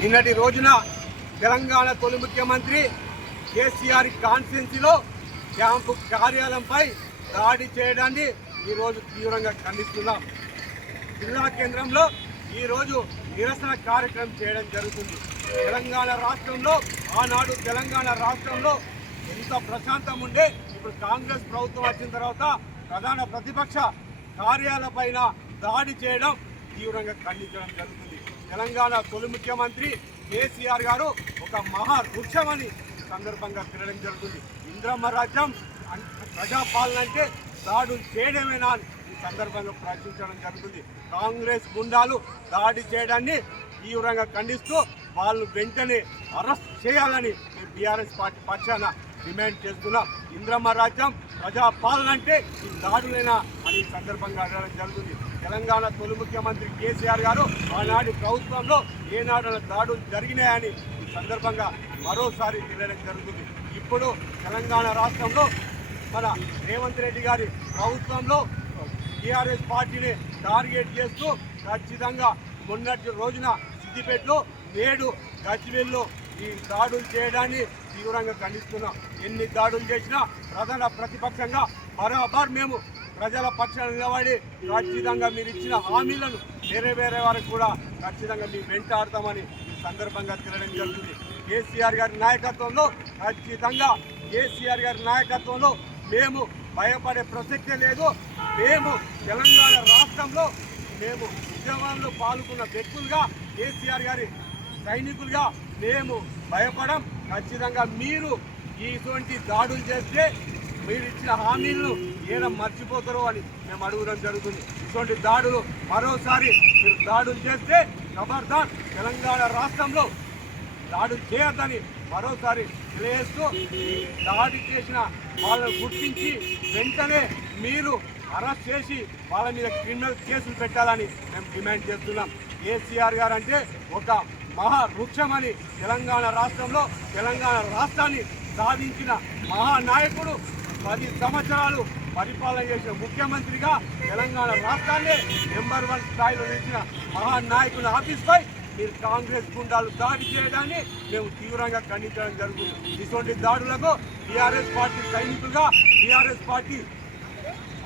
నిన్నటి రోజున తెలంగాణ తొలి ముఖ్యమంత్రి కేసీఆర్ కాన్స్టిట్యున్సీలో క్యాంపు కార్యాలయంపై దాడి చేయడాన్ని ఈరోజు తీవ్రంగా ఖండిస్తున్నాం. జిల్లా కేంద్రంలో ఈరోజు నిరసన కార్యక్రమం చేయడం జరుగుతుంది. తెలంగాణ రాష్ట్రంలో ఆనాడు తెలంగాణ రాష్ట్రంలో ఎంత ప్రశాంతం ఉండే, ఇప్పుడు కాంగ్రెస్ ప్రభుత్వం వచ్చిన తర్వాత ప్రధాన ప్రతిపక్ష కార్యాలపైన దాడి చేయడం తీవ్రంగా ఖండించడం జరుగుతుంది. తెలంగాణ తొలి ముఖ్యమంత్రి కేసీఆర్ గారు ఒక మహా వృక్షమని సందర్భంగా తినడం జరుగుతుంది. ఇంద్రమ్మ రాజ్యం ప్రజాపాలన అంటే దాడులు చేయడమేనా అని ఈ సందర్భంగా ప్రశ్నించడం జరుగుతుంది. కాంగ్రెస్ గుండాలు దాడి చేయడాన్ని తీవ్రంగా ఖండిస్తూ వాళ్ళు వెంటనే అరెస్ట్ చేయాలని బీఆర్ఎస్ పార్టీ పక్షాన డిమాండ్ చేస్తున్నాం. ఇంద్రమ్మ రాజ్యం ప్రజాపాలన అంటే ఈ దాడులేనా అని ఈ సందర్భంగా అడగడం జరుగుతుంది. తెలంగాణ తొలి ముఖ్యమంత్రి కేసీఆర్ గారు ఆనాటి ప్రభుత్వంలో ఏనాడు దాడులు జరిగినాయని ఈ సందర్భంగా మరోసారి తెలియడం జరుగుతుంది. ఇప్పుడు తెలంగాణ రాష్ట్రంలో మన రేవంత్ రెడ్డి గారి ప్రభుత్వంలో టీఆర్ఎస్ పార్టీని టార్గెట్ చేస్తూ ఖచ్చితంగా మొన్నటి రోజున సిద్దిపేటలో, నేడు గజ్వేల్లో ఈ దాడులు చేయడాన్ని తీవ్రంగా ఖండిస్తున్నాం. ఎన్ని దాడులు చేసినా ప్రధాన ప్రతిపక్షంగా బరాబర్ మేము ప్రజల పక్షాన నిలబడి ఖచ్చితంగా మీరు ఇచ్చిన హామీలను నెరవేరే వరకు కూడా ఖచ్చితంగా మేము వెంటాడతామని ఈ సందర్భంగా తెలియడం జరుగుతుంది. కేసీఆర్ గారి నాయకత్వంలో ఖచ్చితంగా కేసీఆర్ గారి నాయకత్వంలో మేము భయపడే ప్రసక్తే లేదు. మేము తెలంగాణ రాష్ట్రంలో మేము ఉద్యమంలో పాల్గొన్న వ్యక్తులుగా, కేసీఆర్ గారి సైనికులుగా మేము భయపడం. ఖచ్చితంగా మీరు ఇటువంటి దాడులు చేస్తే మీరు ఇచ్చిన హామీలను ఏదో మర్చిపోతారో అని మేము అడగడం జరుగుతుంది. ఇటువంటి దాడులు మరోసారి మీరు దాడులు చేస్తే ఖబర్దార్ తెలంగాణ రాష్ట్రంలో దాడులు చేయొద్దని మరోసారి తెలియజేస్తూ దాడి చేసిన వాళ్ళను గుర్తించి వెంటనే మీరు అరెస్ట్ చేసి వాళ్ళ మీద క్రిమినల్ కేసులు పెట్టాలని మేము డిమాండ్ చేస్తున్నాం. కేసీఆర్ గారు అంటే ఒక మహావృక్షమని తెలంగాణ రాష్ట్రంలో తెలంగాణ రాష్ట్రాన్ని సాధించిన మహానాయకుడు, 10 సంవత్సరాలు పరిపాలన చేసిన ముఖ్యమంత్రిగా తెలంగాణ రాష్ట్రాన్ని నెంబర్ 1 స్థాయిలో నిలిచిన మహానాయకుని ఆఫీస్పై మీరు కాంగ్రెస్ గుండాలు దాడి చేయడాన్ని మేము తీవ్రంగా ఖండించడం జరుగుతుంది. ఇటువంటి దాడులకు టీఆర్ఎస్ పార్టీ సైనికులుగా, టీఆర్ఎస్ పార్టీ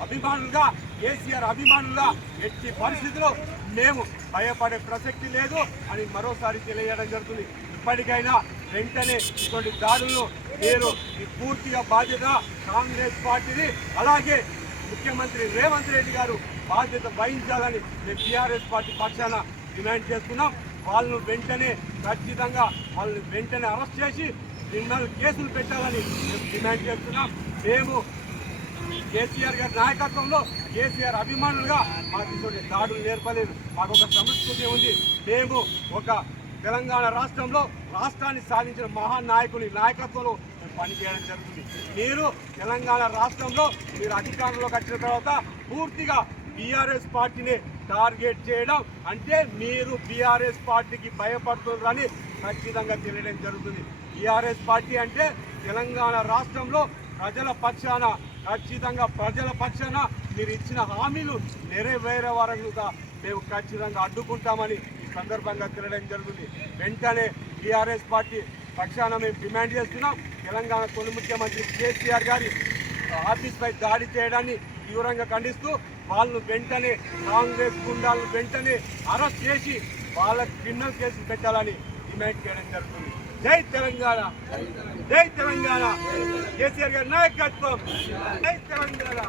అభిమానులుగా, కేసీఆర్ అభిమానులుగా ఎట్టి పరిస్థితిలో మేము భయపడే ప్రసక్తి లేదు అని మరోసారి తెలియజేయడం జరుగుతుంది. ఇప్పటికైనా వెంటనే ఇటువంటి దాడులను మీరు పూర్తిగా బాధ్యత కాంగ్రెస్ పార్టీని, అలాగే ముఖ్యమంత్రి రేవంత్ రెడ్డి గారు బాధ్యత వహించాలని మేము టీఆర్ఎస్ పార్టీ పక్షాన డిమాండ్ చేస్తున్నాం. వాళ్ళను వెంటనే ఖచ్చితంగా వాళ్ళని వెంటనే అరెస్ట్ చేసి క్రిమినల్ కేసులు పెట్టాలని మేము డిమాండ్ చేస్తున్నాం. మేము కేసీఆర్ గారి నాయకత్వంలో కేసీఆర్ అభిమానులుగా మాకు ఇటువంటి దాడులు నేర్పలేదు. మాకు ఒక సంస్కృతి ఉంది. మేము ఒక తెలంగాణ రాష్ట్రంలో రాష్ట్రాన్ని సాధించిన మహానాయకుని నాయకత్వంలో పనిచేయడం జరుగుతుంది. మీరు తెలంగాణ రాష్ట్రంలో మీరు అధికారంలోకి వచ్చిన తర్వాత పూర్తిగా బీఆర్ఎస్ పార్టీని టార్గెట్ చేయడం అంటే మీరు బీఆర్ఎస్ పార్టీకి భయపడుతున్నారని ఖచ్చితంగా తెలియడం జరుగుతుంది. బీఆర్ఎస్ పార్టీ అంటే తెలంగాణ రాష్ట్రంలో ప్రజల పక్షాన, ఖచ్చితంగా ప్రజల పక్షాన మీరు ఇచ్చిన హామీలు నెరవేరే వరకు మేము ఖచ్చితంగా అడ్డుకుంటామని ఈ సందర్భంగా తెలియడం జరుగుతుంది. వెంటనే టీఆర్ఎస్ పార్టీ పక్షాన మేము డిమాండ్ చేస్తున్నాం. తెలంగాణ తొలి ముఖ్యమంత్రి కేసీఆర్ గారి ఆఫీస్పై దాడి చేయడాన్ని తీవ్రంగా ఖండిస్తూ వాళ్ళను వెంటనే కాంగ్రెస్ గుండాలను వెంటనే అరెస్ట్ చేసి వాళ్ళ క్రిమినల్ కేసులు పెట్టాలని డిమాండ్ చేయడం జరుగుతుంది. జై తెలంగాణ, జై తెలంగాణ, కేసీఆర్ గారి నాయకత్వం, జై తెలంగాణ.